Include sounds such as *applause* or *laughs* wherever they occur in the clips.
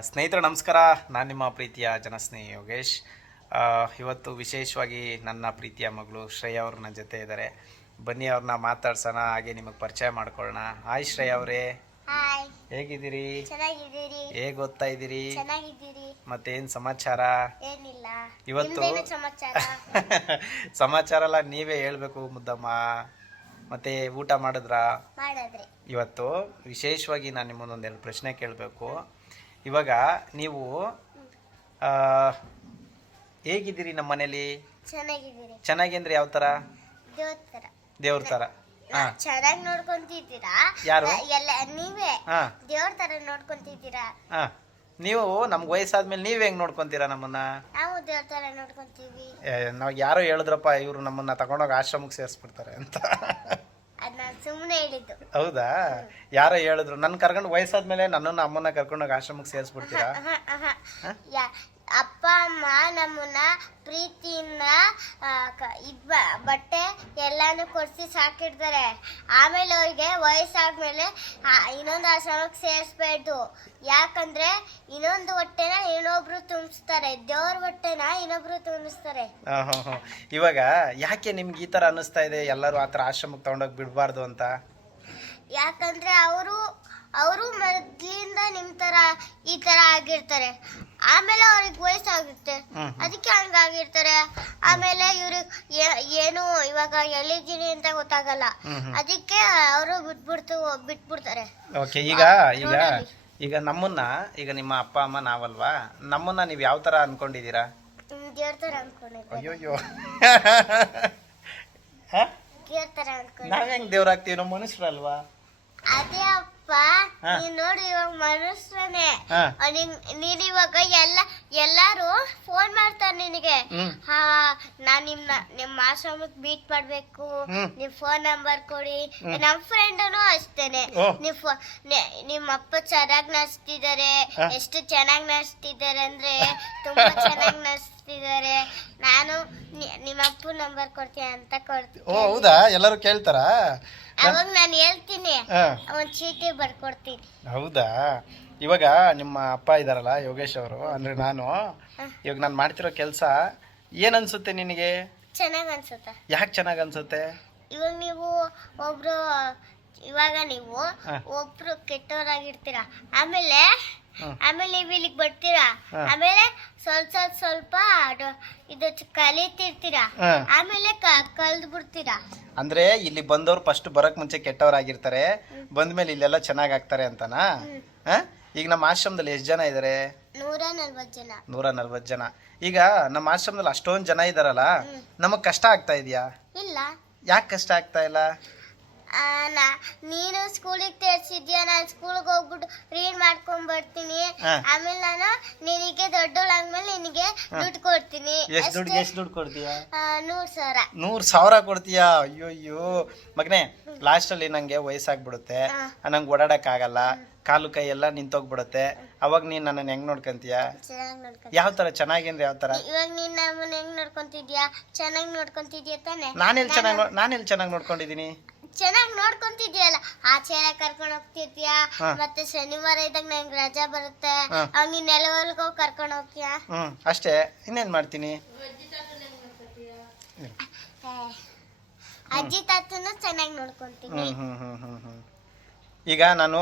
ಸ್ನೇಹಿತರು ನಮಸ್ಕಾರ. ನಾನು ನಿಮ್ಮ ಪ್ರೀತಿಯ ಜನಸ್ನೇಹಿ ಯೋಗೇಶ್. ಆ, ಇವತ್ತು ವಿಶೇಷವಾಗಿ ನನ್ನ ಪ್ರೀತಿಯ ಮಗಳು ಶ್ರೇಯ ಅವರು ನನ್ನ ಜೊತೆ ಇದ್ದಾರೆ. ಬನ್ನಿ ಅವ್ರನ್ನ ಮಾತಾಡ್ಸೋಣ ಹಾಗೆ ನಿಮಗೆ ಪರಿಚಯ ಮಾಡ್ಕೊಳ್ಳೋಣ. ಹಾಯ್ ಶ್ರೇಯ ಅವರೇ. ಹೇಗಿದ್ದೀರಿ? ಹೇಗೆ ಓದ್ತಾ ಇದ್ದೀರಿ? ಮತ್ತೇನು ಸಮಾಚಾರ? ಇವತ್ತು- *laughs* ಸಮಾಚಾರ? ಎಲ್ಲ ನೀವೇ ಹೇಳ್ಬೇಕು ಮುದ್ದಮ್ಮ. ಮತ್ತೆ ಊಟ ಮಾಡಿದ್ರಾ? ಇವತ್ತು ವಿಶೇಷವಾಗಿ ನಾನು ನಿಮ್ಮೊಂದೊಂದೆರಡು ಪ್ರಶ್ನೆ ಕೇಳಬೇಕು. ಇವಾಗ ನೀವು ಆ, ಹೇಗಿದ್ದೀರಿ ನಮ್ಮ ಮನೇಲಿ ಚೆನ್ನಾಗಿದ್ದೀರಿ. ಚೆನ್ನಾಗಿ ಅಂದ್ರೆ ಯಾವ ಥರ ದೇವ್ರ ಥರ ಹಾಂ. ಚೆನ್ನಾಗಿ ನೋಡ್ಕೊಂತಿದ್ದೀರಾ? ಯಾರು? ಎಲ್ಲ ನೀವೇ? ಹಾಂ. ದೇವ್ರ ನೋಡ್ಕೊಂತಿದ್ದೀರಾ? ಹಾಂ. ನೀವು ನಮ್ಗೆ ವಯಸ್ಸಾದ್ಮೇಲೆ ನೀವು ಹೆಂಗೆ ನೋಡ್ಕೊಂತೀರಾ ನಮ್ಮನ್ನ? ನಾವು ದೇವ್ರ ನೋಡ್ಕೊಂತೀವಿ. ನಾವು ಯಾರೋ ಹೇಳಿದ್ರಪ್ಪ ಇವರು ನಮ್ಮನ್ನ ತಗೊಂಡೋಗಿ ಆಶ್ರಮಕ್ಕೆ ಸೇರಿಸ್ಬಿಡ್ತಾರೆ ಅಂತ. ಸುಮ್ಮನೆ ಹೇಳಿದ್ದು. ಹೌದಾ? ಯಾರ ಹೇಳಿದ್ರು ನನ್ನ ಕರ್ಕೊಂಡು ವಯಸ್ಸಾದ್ಮೇಲೆ ನನ್ನನ್ನು ಅಮ್ಮನ್ನ ಕರ್ಕೊಂಡೋಗಿ ಆಶ್ರಮಕ್ಕೆ ಸೇರಿಸ್ಬಿಡ್ತೀರಾ? ಅಪ್ಪ ಅಮ್ಮ ನಮ್ಮನ್ನ ಪ್ರೀತಿಯಿಂದ ಇದ್ ಬಟ್ಟೆ ಎಲ್ಲಾನು ಕೊಡಿಸಿ ಸಾಕಿಡ್ತಾರೆ ಆಮೇಲೆ ಅವ್ರಿಗೆ ವಯಸ್ಸಾದ್ಮೇಲೆ ಇನ್ನೊಂದು ಆಶ್ರಮಕ್ಕೆ ಸೇರಿಸ್ಬೇಡ್ದು ಯಾಕಂದ್ರೆ ಇನ್ನೊಂದು ಹೊಟ್ಟೆನ ಇನ್ನೊಬ್ರು ತುಂಬಿಸ್ತಾರೆ. ದೇವ್ರ ಹೊಟ್ಟೆನ ಇನ್ನೊಬ್ರು ತುಂಬಿಸ್ತಾರೆ. ಇವಾಗ ಯಾಕೆ ನಿಮ್ಗೆ ಈ ಥರ ಅನಿಸ್ತಾ ಇದೆ? ಎಲ್ಲರೂ ಆ ಥರ ಆಶ್ರಮಕ್ಕೆ ತಗೊಂಡೋಗಿ ಬಿಡಬಾರ್ದು ಅಂತ? ಯಾಕಂದ್ರೆ ಅವರು ಅವರು ಮೊದ್ಲಿಂದ ನಿಮ್ಮ ತರ ಈ ತರ ಆಗಿರ್ತಾರೆ. ಆಮೇಲೆ ಅವ್ರಿಗೆ ವಯಸ್ಸಾಗುತ್ತೆ. ಅದಕ್ಕೆ ಹಂಗಾಗಿರ್ತಾರೆ. ಆಮೇಲೆ ಇವ್ರಿಗೆ ಏನು ಇವಾಗ ಎಲ್ಲಿದ್ದೀನಿ ಅಂತ ಗೊತ್ತಾಗಲ್ಲ. ಅದಕ್ಕೆ ಅವರು ಬಿಟ್ಬಿಡ್ತು ಬಿಟ್ಬಿಡ್ತಾರೆ. ಓಕೆ ಈಗ ಈಗ. ಈಗ ನಮ್ಮನ್ನ ಈಗ ನಿಮ್ಮ ಅಪ್ಪ ಅಮ್ಮ ನಾವಲ್ವಾ? ನಮ್ಮನ್ನ ನೀವು ಯಾವ ತರ ಅನ್ಕೊಂಡಿದ್ದೀರಾ? ದೇವ್ರ ತರ ಅನ್ಕೊಂಡಿದ್ದಾರೆ. ಅಯ್ಯೋಯ್ಯೋ. ದೇವ್ರ ತರ ಅನ್ಕೊಂಡು ನಾವ್ ಹೆಂಗ್ ದೇವ್ರಾಗ್ತೀವಿ ನಮ್ಮ ಮನುಷ್ಯರಲ್ವಾ ಅದೇ ಅಪ್ಪ ಹಾ. ನೀನ್ ನೋಡಿ ಇವಾಗ ಮನುಷ್ಯನೇ ಹಾ ನೀನ್ ಇವಾಗ ಎಲ್ಲ ಎಲ್ಲಾರು ಫೋನ್ ಮಾಡ್ತಾರೆ ನಿನಗೆ ಹ್ಮ್. ಹಾ ನಾನ್ ನಿಮ್ನ ನಿಮ್ಮ ಆಶ್ರಮಕ್ ಮೀಟ್ ಮಾಡ್ಬೇಕು ಹ್ಮ್. ನಿಮ್ ಫೋನ್ ನಂಬರ್ ಕೊಡಿ. ನಮ್ ಫ್ರೆಂಡನು ಅಷ್ಟೇನೆ ಓ. ನಿಮ್ ಫೋ- ನೆ- ಅಪ್ಪ ಚೆನ್ನಾಗ್ ನಡೆಸ್ತಿದ್ದಾರೆ ಹಾ. ಎಷ್ಟು ಚೆನ್ನಾಗ್ ನಡೆಸ್ತಿದ್ದಾರೆ ಅಂದ್ರೆ ತುಂಬಾ ಚೆನ್ನಾಗ್ ನಡೆಸ್ತಿದ್ದಾರೆ ನಾನು ನಿ- ನಿಮ್ಮ ಅಪ್ಪ ನಂಬರ್ ಕೊಡ್ತೀನಿ ಅಂತ ಕೊಡ್ತೀನಿ ಓ ಹೌದಾ ಎಲ್ಲರೂ ಕೇಳ್ತಾರಾ ಅವಾಗ ನಾನು ಹೇಳ್ತೀನಿ. ಹಾ. ಒಂದ್ ಚೀಟಿ ಬರ್ಕೊಡ್ತೀನಿ. ಹೌದಾ? ಇವಾಗ ನಿಮ್ಮ ಅಪ್ಪ ಇದಾರಲ್ಲ ಯೋಗೇಶ್ ಅವರು ಅಂದ್ರೆ ನಾನು. ಇವಾಗ ನಾನು ಮಾಡ್ತಿರೋ ಕೆಲಸ ಏನ್ ಅನ್ಸುತ್ತೆ ನಿನಗೆ? ಚೆನ್ನಾಗಿ ಅನ್ಸುತ್ತೆ. ಯಾಕೆ ಚೆನ್ನಾಗಿ ಅನ್ಸುತ್ತೆ? ಇವಾಗ ನೀವು ಒಬ್ರು ಇವಾಗ ನೀವು. ಒಬ್ರು ಕೆಟ್ಟವರಾಗಿರ್ತೀರಾ. ಆಮೇಲೆ. ಆಮೇಲೆ ನೀವು ಇಲ್ಲಿಗೆ ಬರ್ತೀರಾ? ಆಮೇಲೆ ಸ್ವಲ್ಪ ಸ್ವಲ್ಪ ಸ್ವಲ್ಪ ಇದು ಕಲಿತಿರ್ತೀರಾ? ಆಮೇಲೆ ಕಲ್ದು ಬಿಡ್ತೀರಾ ಅಂದ್ರೆ ಇಲ್ಲಿ ಬಂದವ್ರು ಫಸ್ಟ್ ಬರಕ್ ಮುಂಚೆ ಕೆಟ್ಟವರಾಗಿರ್ತಾರೆ. ಬಂದ್ಮೇಲೆ ಇಲ್ಲೆಲ್ಲ ಚೆನ್ನಾಗ್ ಆಗ್ತಾರೆ ಅಂತಾನ? ಈಗ ನಮ್ಮ ಆಶ್ರಮದಲ್ಲಿ ಎಷ್ಟು ಜನ ಇದಾರೆ? ನೂರ ನಲ್ವತ್ ಜನ. ನೂರ ನಲ್ವತ್ತು ಜನ. ಈಗ ನಮ್ಮ ಆಶ್ರಮದಲ್ಲಿ ಅಷ್ಟೊಂದು ಜನ ಇದಾರಲ್ಲ ನಮಗ್ ಕಷ್ಟ ಆಗ್ತಾ ಇದೆಯಾ? ಇಲ್ಲ. ಯಾಕೆ ಕಷ್ಟ ಆಗ್ತಾ ಇಲ್ಲ? ನೀನು ಸ್ಕೂಲಿಗೆ ತೇರ್ಸಿದ್ಯಾ? ನಾನು ಸ್ಕೂಲ್ಗೆ ಹೋಗ್ಬಿಟ್ಟು ರೀಡ್ ಮಾಡ್ಕೊಂಡ್ ಬರ್ತೀನಿ. ಆಮೇಲೆ ನಾನು ನಿನಗೆ ದೊಡ್ಡವಳಾದ್ಮೇಲೆ ನಿನಗೆ ದುಡ್ಡು ಕೊಡ್ತೀನಿ. ಎಷ್ಟು ದುಡ್ಡು. ಎಷ್ಟು ದುಡ್ಡು ಕೊಡ್ತೀಯಾ? ನೂರು ಸಾವಿರ. ನೂರು ಸಾವಿರ ಕೊಡ್ತೀಯಾ? ಅಯ್ಯೋ ಅಯ್ಯೋ ಮಗನೇ ಲಾಸ್ಟಲ್ಲಿ ನನಗೆ ನಂಗೆ ವಯಸ್ಸಾಗ್ಬಿಡುತ್ತೆ. ನಂಗೆ ಓಡಾಡಕ್ ಆಗಲ್ಲ ಕಾಲು ಕೈ ಎಲ್ಲ ನಿಂತೋಗ್ಬಿಡುತ್ತೆ. ಅವಾಗ ನೀನ್ ನನ್ನನ್ನು ಹೆಂಗ್ ನೋಡ್ಕೊಂತೀಯ? ಯಾವ ತರ? ಚೆನ್ನಾಗಿ ಅಂದ್ರೆ ಯಾವ ತರ? ಇವಾಗ ನೀನ್ ನಮ್ಮನ್ನ ಹೆಂಗ್ ನೋಡ್ಕೊಂತಿದ್ಯಾ? ಚೆನ್ನಾಗಿ ನೋಡ್ಕೊಂತಿದ್ಯಾ ತಾನೆ? ನಾನೆಲ್ಲಿ ಚೆನ್ನಾಗಿ ನಾನೆಲ್ಲಿ ಚೆನ್ನಾಗಿ ನೋಡ್ಕೊಂಡಿದೀನಿ? ಚೆನ್ನಾಗಿ ನೋಡ್ಕೊಂತಿದ್ಯಲ್ಲ? ಆಚೆ ಕರ್ಕೊಂಡು ಕರ್ಕೊಂಡ್ ಹೋಗ್ತಿದ್ಯಾ. ಮತ್ತೆ ಶನಿವಾರ ಇದ್ದಾಗ ನಂಗೆ ರಜಾ ಬರುತ್ತೆ. ನೀನ್ ನೆಲವಲ್ಗೆ ಹೋಗಿ ಕರ್ಕೊಂಡ್ ಹೋಗ್ತೀಯಾ ಹ್ಮ್ ಅಷ್ಟೇ. ಇನ್ನೇನ್ ಮಾಡ್ತೀನಿ? ಅಜ್ಜಿ ತಾತನ ಚೆನ್ನಾಗಿ ನೋಡ್ಕೊಂತೀನಿ. ಹ್ಮ್ ಹ್ಮ್ ಹ್ಮ್ ಹ್ಮ್ ಹ್ಮ್. ಈಗ ನಾನು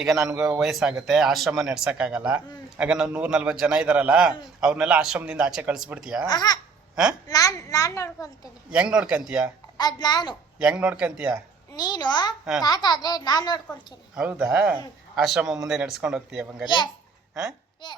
ಈಗ ನನಗೆ ವಯಸ್ಸಾಗುತ್ತೆ ಆಶ್ರಮ ನಡ್ಸಕ್ಕಾಗಲ್ಲ. ಆಗ ನಾವು ನೂರ್ ನಲ್ವತ್ತು ಜನ ಇದಾರಲ್ಲ ಅವ್ರನ್ನೆಲ್ಲ ಆಶ್ರಮದಿಂದ ಆಚೆ ಕಳಿಸ್ಬಿಡ್ತೀಯಾ? ಹಾ? ನಾನ್ ನಾನ್ ನೋಡ್ಕೊಂತೀನಿ. ಹೆಂಗ್ ನೋಡ್ಕಂತೀಯ? ಅದು ನಾನು. ಹೆಂಗ್ ನೋಡ್ಕಂತೀಯ? ನೀನು ಹಾ. ತಾತ ಆದ್ರೆ ನಾನ್ ನೋಡ್ಕೊಂತೀನಿ ಹೌದಾ ಆಶ್ರಮ ಮುಂದೆ ನಡ್ಸ್ಕೊಂಡು ಹೋಗ್ತೀಯ ಬಂಗಾರಿ Yes. ಹಾ Yes.